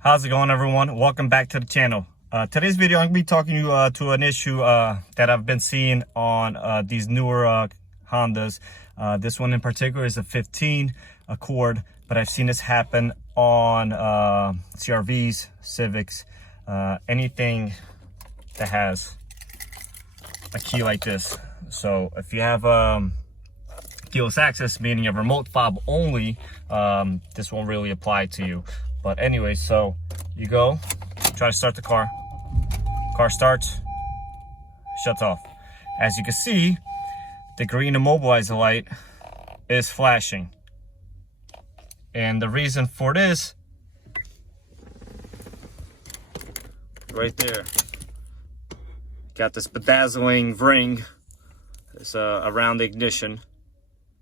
How's it going, everyone? Welcome back to the channel. Today's video, I'm going to be talking to an issue that I've been seeing on these newer Hondas. This one in particular is a 15 Accord, but I've seen this happen on CRVs, Civics, anything that has a key like this. So if you have keyless access, meaning a remote fob only, this won't really apply to you. But anyway, so you go, try to start the car. Car starts, shuts off. As you can see, the green immobilizer light is flashing. And the reason for this, right there, got this bedazzling ring. It's around the ignition,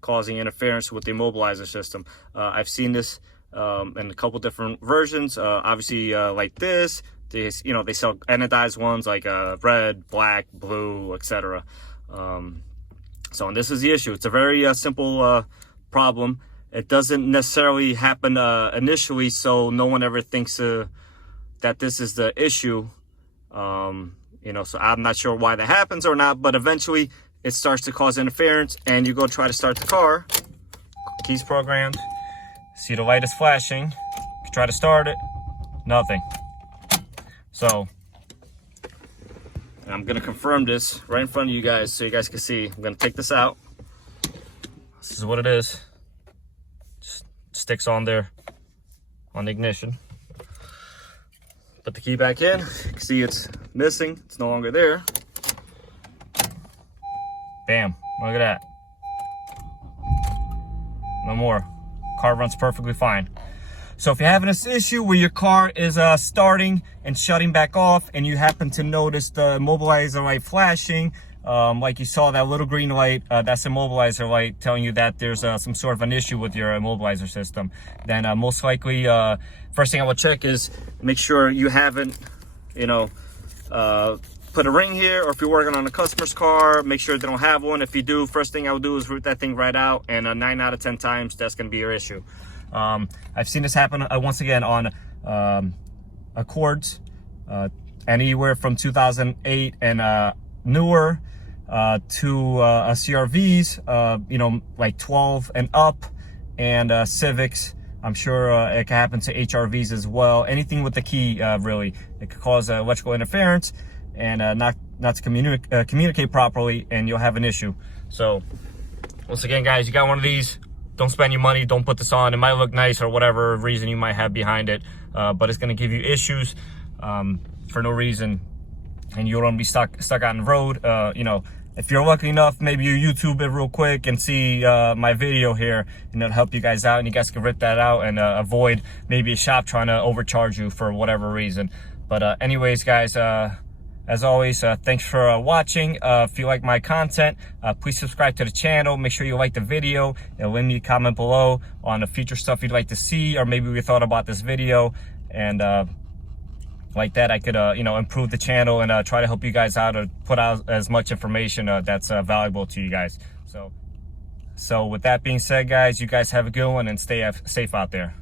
causing interference with the immobilizer system. I've seen this in a couple different versions. Obviously, like this, they sell anodized ones like red, black, blue, etc. So this is the issue. It's a very simple problem. It doesn't necessarily happen initially, so no one ever thinks that this is the issue. So I'm not sure why that happens or not, but eventually it starts to cause interference, and you go try to start the car. Keys programmed. See the light is flashing. You try to start it, nothing. So I'm gonna confirm this right in front of you guys so you guys can see. I'm gonna take this out. This is what it is. Just sticks on there on the ignition. Put the key back in. You can see it's missing. It's no longer there. Bam, look at that. No more. Car runs perfectly fine. So if you're having this issue where your car is starting and shutting back off, and you happen to notice the immobilizer light flashing, like you saw that little green light, that's immobilizer light telling you that there's some sort of an issue with your immobilizer system, then most likely, first thing I would check is make sure you haven't, put a ring here, or if you're working on a customer's car, make sure they don't have one. If you do, first thing I would do is root that thing right out, and 9 out of 10 times that's going to be your issue. I've seen this happen once again on Accords, anywhere from 2008 and newer to CRVs, like 12 and up, and Civics. I'm sure it can happen to HRVs as well. Anything with the key, really, it could cause electrical interference and not to communicate properly, and you'll have an issue. So once again, guys, you got one of these, don't spend your money, don't put this on. It might look nice or whatever reason you might have behind it, but it's going to give you issues for no reason, and you don't be stuck on the road. If you're lucky enough, maybe you YouTube it real quick and see my video here, and it'll help you guys out, and you guys can rip that out and avoid maybe a shop trying to overcharge you for whatever reason. But anyways, guys, as always, thanks for watching. If you like my content, please subscribe to the channel. Make sure you like the video, and leave me a comment below on the future stuff you'd like to see, or maybe we thought about this video, and like that I could improve the channel and try to help you guys out, or put out as much information that's valuable to you guys. So with that being said, guys, you guys have a good one, and stay safe out there.